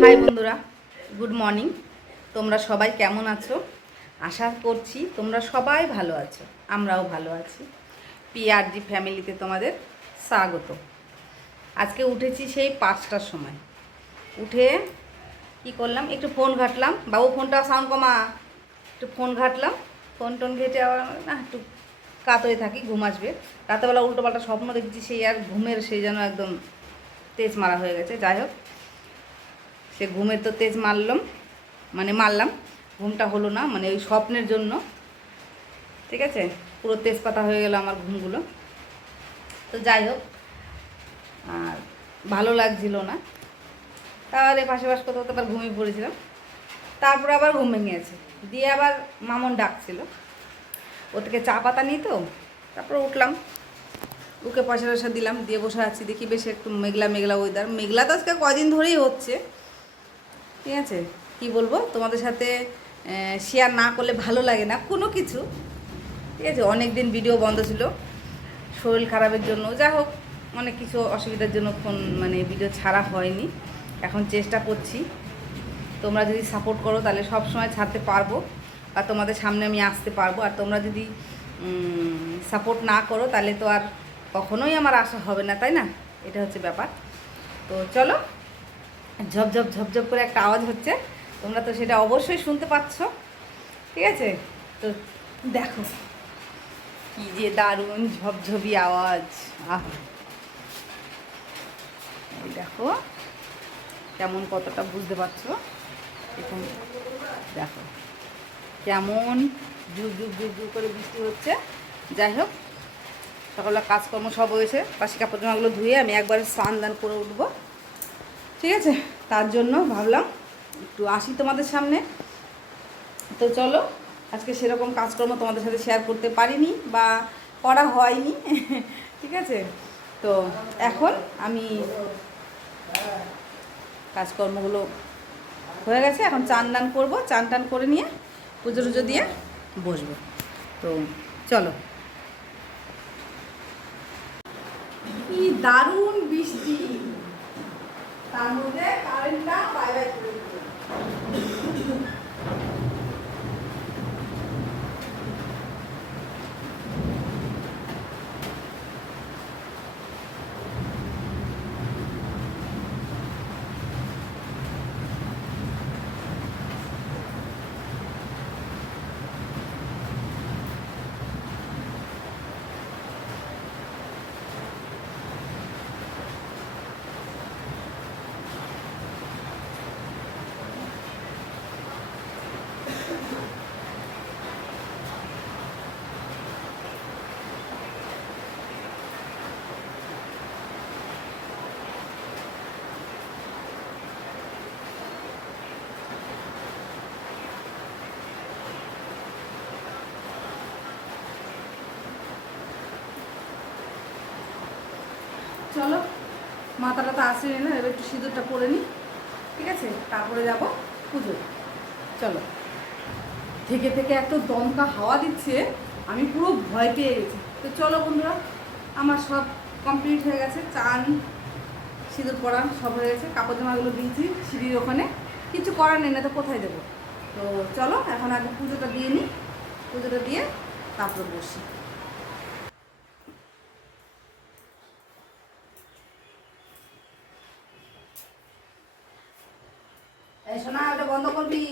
High বন্ধুরা, good morning. তোমরা সবাই কেমন আছো? আশা করছি তোমরা সবাই ভালো আছো, আমরাও ভালো আছি। পিআরজি ফ্যামিলিতে তোমাদের স্বাগত। আজকে উঠেছি সেই পাঁচটার সময়। উঠে কি করলাম? একটু ফোন ঘাটলাম। বাবু, ফোনটা সাউন্ড কমা। একটু ফোন ঘাটলাম। ফোন টোন ঘেটে আবার না, একটু কাত হয়ে থাকি, ঘুম আসবে। রাতেবেলা উল্টো পাল্টা স্বপ্ন দেখছি, সেই আর ঘুমের সেই যেন একদম তেজ মারা হয়ে গেছে, যাই হোক। সে ঘুমের তো তেজ মারলাম মানে মারলাম, ঘুমটা হলো না মানে ওই স্বপ্নের জন্য। ঠিক আছে? পুরো তেজপাতা হয়ে গেল আমার ঘুমগুলো। তো যাই হোক, আর ভালো লাগছিল না। তাহলে পাশে পাশ করতে আবার ঘুমিয়ে পড়েছিলাম। তারপর আবার ঘুম ভেঙে গেছে দিয়ে আবার মামন ডাকছিল। ও থেকে চা পাতা নিই তো, তারপর উঠলাম। ওকে পয়সা টয়সা দিলাম, দিয়ে বসে আছি, দেখি বেশ একটু মেঘলা মেঘলা ওয়েদার মেঘলা তো আজকে কদিন ধরেই হচ্ছে। ঠিক আছে? কি বলব? তোমাদের সাথে শেয়ার না করলে ভালো লাগে না, কোনো কিছু। ঠিক আছে? অনেক দিন ভিডিও বন্ধ ছিল। শরীর খারাপের জন্য। যা হোক, অনেক কিছু অসুবিধার জন্য ফোন মানে ভিডিও ছাড়া হয়নি। এখন চেষ্টা করছি। তোমরা যদি সাপোর্ট করো, তাহলে সব সময় ছাড়তে পারব। বা তোমাদের সামনে আমি আসতে পারব। আর তোমরা যদি সাপোর্ট না করো, তাহলে তো আর কখনোই আমার আশা হবে না, তাই না? এটা হচ্ছে ব্যাপার। তো চলো ঝপঝপ ঝপঝপ করে একটা আওয়াজ হচ্ছে। তোমরা তো সেটা অবশ্যই শুনতে পাচ্ছ, ঠিক আছে? তো দেখো, কি যে দারুণ ঝপঝপি আওয়াজ, আহ! দেখো, কেমন কতটা বুঝতে পারছ? এখন দেখো, কেমন যুগ যুগ যুগ যুগ করে বৃষ্টি হচ্ছে। যাই হোক সকালবেলা কাজকর্ম সব হয়েছে। বাসি কাপড় জামাগুলো ধুয়ে আমি একবারে স্নান দান করে উঠবো। ঠিক আছে? তার জন্য ভাবলাম একটু আসি তোমাদের সামনে। তো চলো, আজকে সেরকম কাজকর্ম তোমাদের সাথে শেয়ার করতে পারিনি বা করা হয়নি। ঠিক আছে? তো এখন আমি কাজকর্মগুলো হয়ে গেছে। এখন চান টান করব। চান টান করে নিয়ে পুজো টুজো দিয়ে বসবো। তো চলো। কি দারুণ বৃষ্টি। তার মধ্যে কারেন্টটা বাই বাই করে দিল। চলো মাথাটা তো আসে না? এবার একটু সিঁদুরটা পরে নিই ঠিক আছে? তারপরে যাব পুজো। চলো। থেকে থেকে এত দমকা হাওয়া দিচ্ছে, আমি পুরো ভয় পেয়ে গেছি। তো চলো বন্ধুরা, আমার সব কমপ্লিট হয়ে গেছে। চান, সিঁদুর পরা সব হয়ে গেছে। কাপড় জামাগুলো দিয়েছি সিঁড়ির ওখানে। কিছু করার নেই না তো কোথায় দেবো? তো চলো, এখন আগে পুজোটা দিয়ে নিই পুজোটা দিয়ে তারপরে বসি। শোনা ওটা বন্ধ করবি?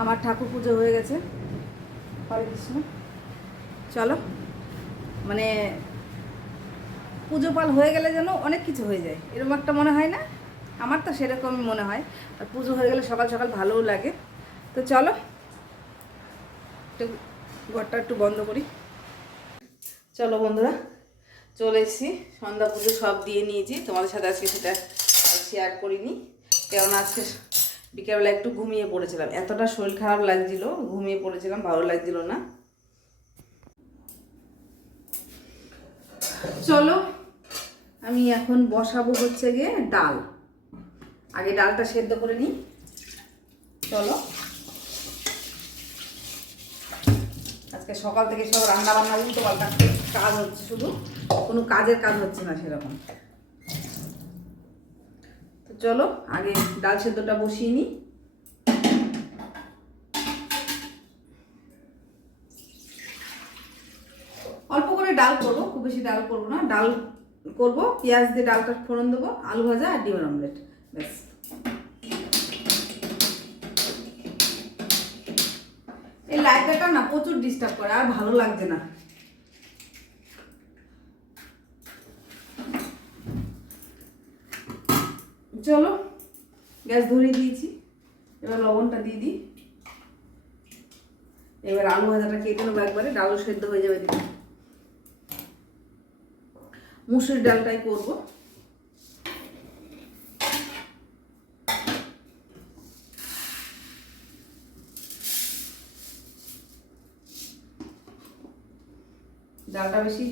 আমার ঠাকুর পুজো হয়ে গেছে। হরে কৃষ্ণ। চলো। মানে পুজো পাল হয়ে গেলে যেন অনেক কিছু হয়ে যায়। এরকম একটা মনে হয় না? আমার তো সেরকমই মনে হয়। আর পুজো হয়ে গেলে সকাল সকাল ভালোও লাগে। তো চলো। একটু ঘরটা একটু বন্ধ করি। চলো বন্ধুরা, চলে এসেছি। সন্ধ্যা পুজো সব দিয়ে নিয়েছি। তোমাদের সাথে আজকে সেটা শেয়ার করিনি। কেননা আজকে বিকেলবেলা একটু ঘুমিয়ে পড়েছিলাম। এতটা শরীর খারাপ লাগছিল, ঘুমিয়ে পড়েছিলাম, ভালো লাগছিল না। চলো, আমি এখন বসাবো হচ্ছে গিয়ে ডাল। আগে ডালটা সেদ্ধ করে নিই। চলো। আজকে সকাল থেকে সব রান্না বান্না উল্টো কাজ হচ্ছে শুধু। কোনো কাজের কাজ হচ্ছে না সেরকম। চলো, আগে ডাল সেদ্ধটা বসিয়ে নিই। অল্প করে ডাল করব, খুব বেশি ডাল করব না। ডাল করব, পেঁয়াজ দিয়ে ডালটা ফোড়ন দেবো, আলু ভাজা আর ডিমের অমলেট, ব্যাস। এই লাইটটা না প্রচুর ডিস্টার্ব করে, আর ভালো লাগছে না চলো গ্যাস ধরিয়ে দিয়েছি। এবার লবণটা দিয়ে দিই। এবার আলু ভাজাটা কেটে নেব একবারে, ডালও সেদ্ধ হয়ে যাবে দিদি মুসুর ডালটাই করব। ডালটা বেশি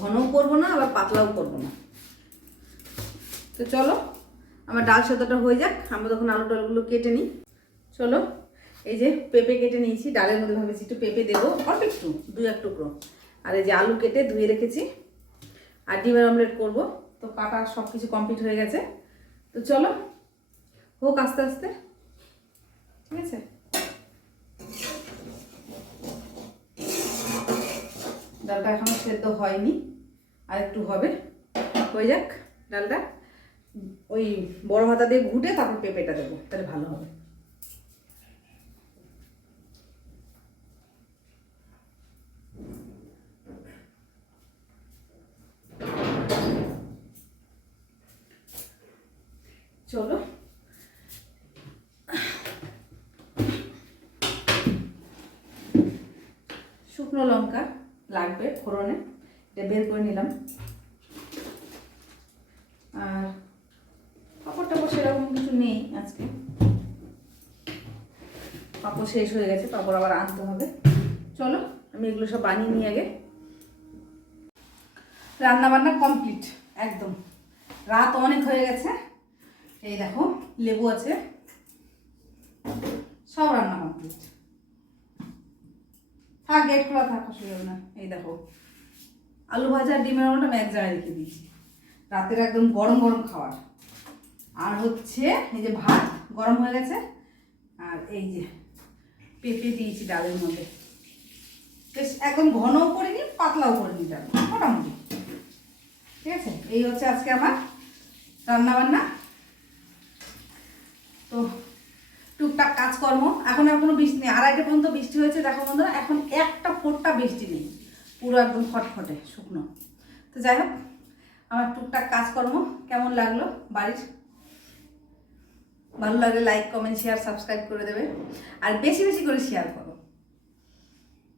ঘনও করব না, আবার পাতলাও করব না। তো চলো আমার ডাল সেদ্ধটা হয়ে যাক, আমরা তখন আলু ডালগুলো কেটে নিই। চলো, এই যে পেঁপে কেটে নিয়েছি, ডালের মধ্যে ভাবেছি একটু পেঁপে দেবো, অল্প একটু, দু এক টুকরো। আর এই যে আলু কেটে ধুয়ে রেখেছি, আর ডিমের অমলেট করব। তো কাটা সব কিছু কমপ্লিট হয়ে গেছে। তো চলো, হোক আস্তে আস্তে, ঠিক আছে? ডালটা এখনও সেদ্ধ হয়নি, আর একটু হবে। হয়ে যাক, ডালটা। ওই বড় হাতা দিয়ে ঘুটে তারপর পেঁপেটা দেবো, তাহলে ভালো হবে। চলো। শুকনো লঙ্কা লাগবে ফোড়নে, এটা বের করে নিলাম। শেষ হয়ে গেছে পাপড় আবার আনতে হবে। চলো, আমি এগুলো সব বানিয়ে নিয়ে আগে। রান্না বান্না কমপ্লিট একদম। রাত অনেক হয়ে গেছে। এই দেখো, লেবু আছে। সব রান্না কমপ্লিট থাক গেট খোলা থাক, অসুবিধা না। এই দেখো, আলু ভাজা ডিমের ওটা আমি এক জায়গায় রেখে দিয়েছি। রাতের একদম গরম গরম খাবার। আর হচ্ছে এই যে ভাত, গরম হয়ে গেছে। আর এই যে পেঁপে দিয়েছি ডালের মধ্যে। বেশ একদম ঘনও করিনি পাতলাও করিনি ডাল মোটামুটি। ঠিক আছে? এই হচ্ছে আজকে আমার রান্না বান্না তো টুকটাক কাজকর্ম, এখন আর কোনো বৃষ্টি নেই। আড়াইটা পর্যন্ত বৃষ্টি হয়েছে, দেখো বন্ধুরা, এখন একটা ফোটটা বৃষ্টি নেই। পুরো একদম ফটফটে, শুকনো। তো যাই হোক, আমার টুকটাক কাজকর্ম কেমন লাগল বাড়ির ভালো লাগলে লাইক কমেন্ট শেয়ার সাবস্ক্রাইব করে দেবে। আর বেশি বেশি করে শেয়ার করো।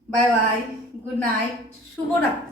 বাই বাই গুড নাইট শুভ শুভরাত্রি।